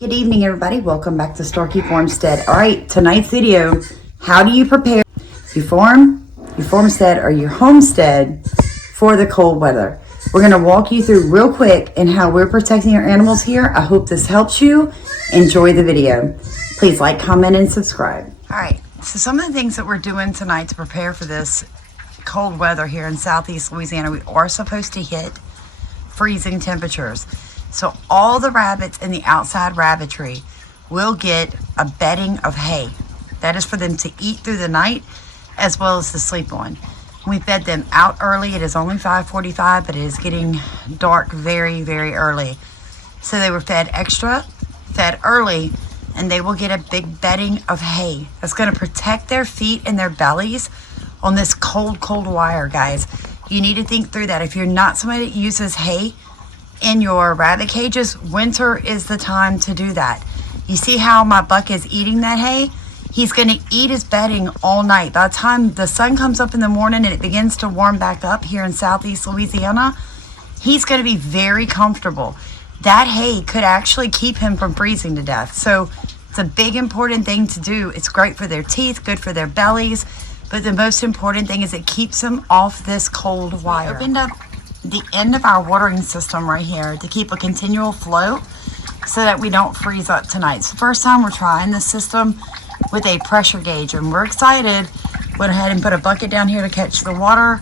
Good evening, everybody. Welcome back to Starkey Farmstead. All right, tonight's video, how do you prepare your farm, your farmstead, or your homestead for the cold weather? We're going to walk you through real quick and how we're protecting our animals here. I hope this helps you. Enjoy the video. Please like, comment, and subscribe. All right, so some of the things that we're doing tonight to prepare for this cold weather here in southeast Louisiana, we are supposed to hit freezing temperatures. So all the rabbits in the outside rabbitry will get a bedding of hay. That is for them to eat through the night as well as to sleep on. We fed them out early. It is only 5:45, but it is getting dark very, very early. So they were fed extra, fed early, and they will get a big bedding of hay. That's going to protect their feet and their bellies on this cold, cold wire, guys. You need to think through that. If you're not somebody that uses hay in your rabbit cages, winter is the time to do that. You see how my buck is eating that hay? He's going to eat his bedding all night. By the time the sun comes up in the morning and it begins to warm back up here in southeast Louisiana, he's going to be very comfortable. That hay could actually keep him from freezing to death. So it's a big important thing to do. It's great for their teeth, good for their bellies, but the most important thing is it keeps them off this cold wire. We opened up the end of our watering system right here to keep a continual flow so that we don't freeze up tonight. It's the first time we're trying this system with a pressure gauge, and we're excited. Went ahead and put a bucket down here to catch the water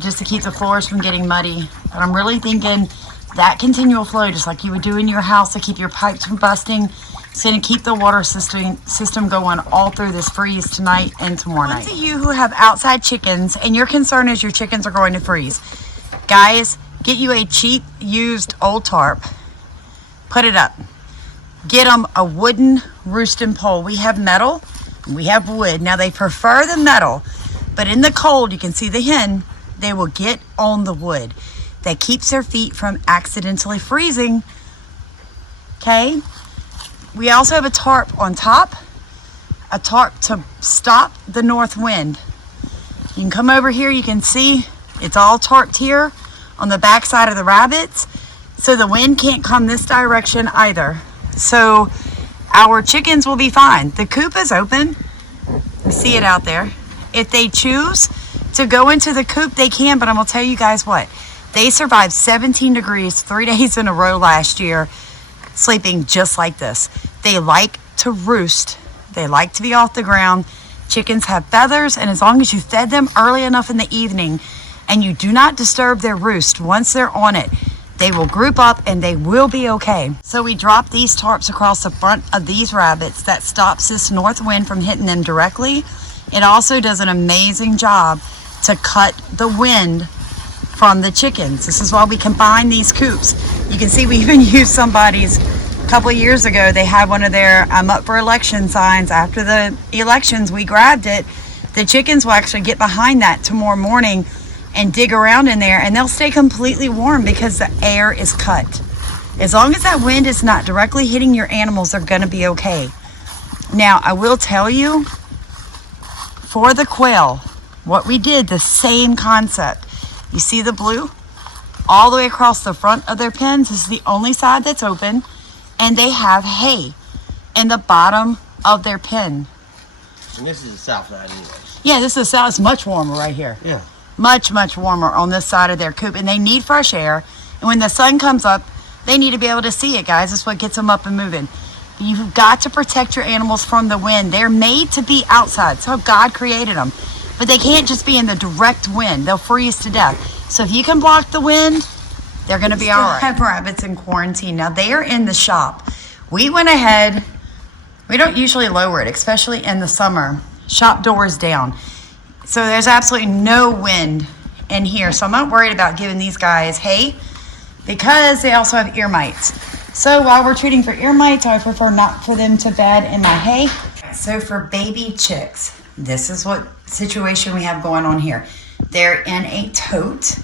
just to keep the floors from getting muddy. But I'm really thinking that continual flow, just like you would do in your house to keep your pipes from busting, it's going to keep the water system going all through this freeze tonight and tomorrow night. Those of you who have outside chickens and your concern is your chickens are going to freeze, guys, get you a cheap used old tarp, put it up, get them a wooden roosting pole. We have metal, we have wood. Now they prefer the metal, but in the cold, you can see the hen, they will get on the wood. That keeps their feet from accidentally freezing. Okay, we also have a tarp on top, a tarp to stop the north wind. You can come over here, you can see it's all tarped here on the back side of the rabbits, so the wind can't come this direction either. So our chickens will be fine. The coop is open. You see it out there. If they choose to go into the coop, they can, but I'm gonna tell you guys what, they survived 17 degrees 3 days in a row last year, sleeping just like this. They like to roost. They like to be off the ground. Chickens have feathers, and as long as you fed them early enough in the evening and you do not disturb their roost, once they're on it, they will group up and they will be okay. So we drop these tarps across the front of these rabbits. That stops this north wind from hitting them directly. It also does an amazing job to cut the wind from the chickens. This is why we combine these coops. You can see we even used somebody's, a couple of years ago, they had one of their I'm up for election signs. After the elections, we grabbed it. The chickens will actually get behind that tomorrow morning and dig around in there, and they'll stay completely warm because the air is cut. As long as that wind is not directly hitting your animals, they're gonna be okay. Now, I will tell you, for the quail, what we did, the same concept. You see the blue? All the way across the front of their pens, this is the only side that's open, and they have hay in the bottom of their pen. And this is the south side anyways. Yeah, this is the south. It's much warmer right here. Yeah. Much, much warmer on this side of their coop, and they need fresh air. And when the sun comes up, they need to be able to see it, guys. That's what gets them up and moving. You've got to protect your animals from the wind. They're made to be outside. That's how God created them. But they can't just be in the direct wind. They'll freeze to death. So if you can block the wind, they're going to be all right. I have rabbits in quarantine. Now, they are in the shop. We went ahead. We don't usually lower it, especially in the summer. Shop doors down. So there's absolutely no wind in here. So I'm not worried about giving these guys hay because they also have ear mites. So while we're treating for ear mites, I prefer not for them to bed in my hay. So for baby chicks, this is what situation we have going on here. They're in a tote.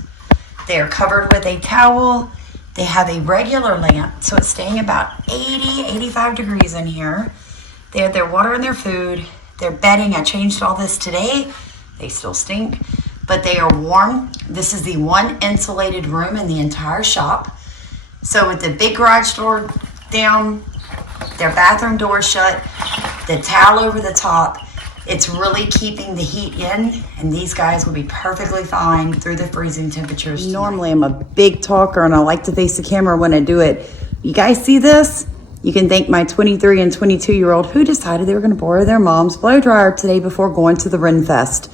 They're covered with a towel. They have a regular lamp, so it's staying about 80, 85 degrees in here. They have their water and their food. Their bedding, I changed all this today. They still stink, but they are warm. This is the one insulated room in the entire shop. So with the big garage door down, Their bathroom door shut, the towel over the top. It's really keeping the heat in, and these guys will be perfectly fine through the freezing temperatures tonight. Normally, I'm a big talker, and I like to face the camera when I do it. You guys see this? You can thank my 23 and 22-year-old who decided they were going to borrow their mom's blow dryer today before going to the Ren Fest.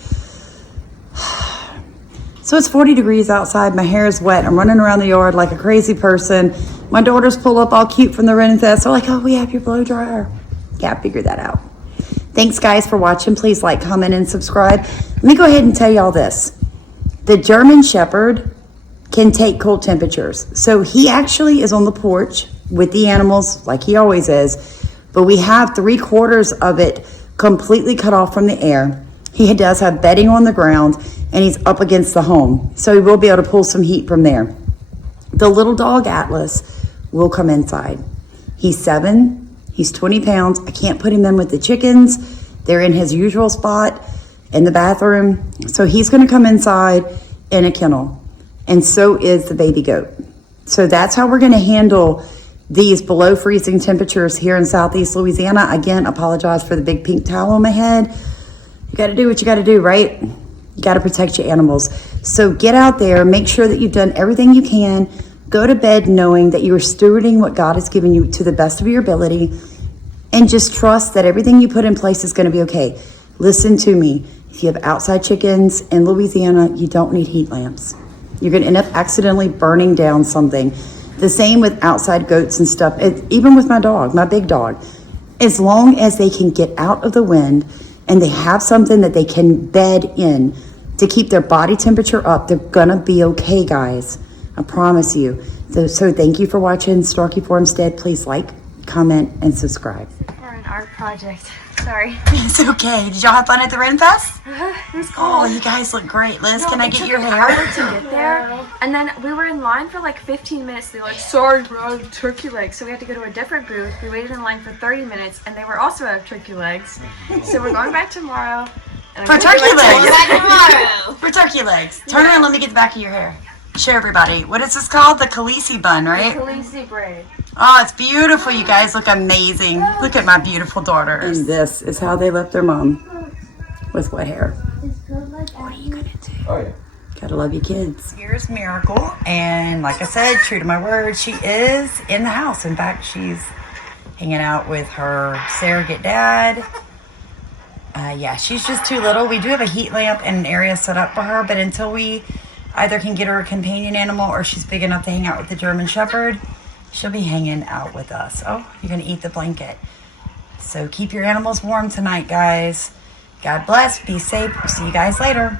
So it's 40 degrees outside. My hair is wet. I'm running around the yard like a crazy person. My daughters pull up all cute from the Ren Fest. They're like, oh, we have your blow dryer. Yeah, I figured that out. Thanks, guys, for watching. Please like, comment, and subscribe. Let me go ahead and tell y'all this. The German Shepherd can take cold temperatures. So he actually is on the porch with the animals like he always is. But we have 3/4 of it completely cut off from the air. He does have bedding on the ground, and he's up against the home. So he will be able to pull some heat from there. The little dog, Atlas, will come inside. He's 7. He's 20 pounds. I can't put him in with the chickens. They're in his usual spot in the bathroom. So he's going to come inside in a kennel. And so is the baby goat. So that's how we're going to handle these below freezing temperatures here in Southeast Louisiana. Again, apologize for the big pink towel on my head. You got to do what you got to do, right? You got to protect your animals. So get out there. Make sure that you've done everything you can. Go to bed knowing that you are stewarding what God has given you to the best of your ability, and just trust that everything you put in place is going to be okay. Listen to me. If you have outside chickens in Louisiana, you don't need heat lamps. You're going to end up accidentally burning down something. The same with outside goats and stuff. Even with my dog, my big dog. As long as they can get out of the wind and they have something that they can bed in to keep their body temperature up, they're going to be okay, guys. I promise you. So thank you for watching Starkey Farmstead. Please like, comment, and subscribe. For an art project. Sorry. It's okay. Did y'all have fun at the Ren Fest? It was cool. Oh, you guys look great. Liz, can I get your hair? It took an hour to get there, and then we were in line for like 15 minutes. They were like, sorry, we're out of turkey legs. So we had to go to a different booth. We waited in line for 30 minutes, and they were also out of turkey legs. So we're going back tomorrow. For turkey legs. Tomorrow. For turkey legs. Turn around, let me get the back of your hair. Show everybody. What is this called? The Khaleesi bun, right? Khaleesi braid. Oh, it's beautiful. You guys look amazing. Look at my beautiful daughters. And this is how they left their mom with wet hair. What are you going to do? Oh, yeah. Gotta love your kids. Here's Miracle. And like I said, true to my word, she is in the house. In fact, she's hanging out with her surrogate dad. Yeah, she's just too little. We do have a heat lamp and an area set up for her, but until we either can get her a companion animal or she's big enough to hang out with the German Shepherd, she'll be hanging out with us. Oh, you're going to eat the blanket. So keep your animals warm tonight, guys. God bless. Be safe. See you guys later.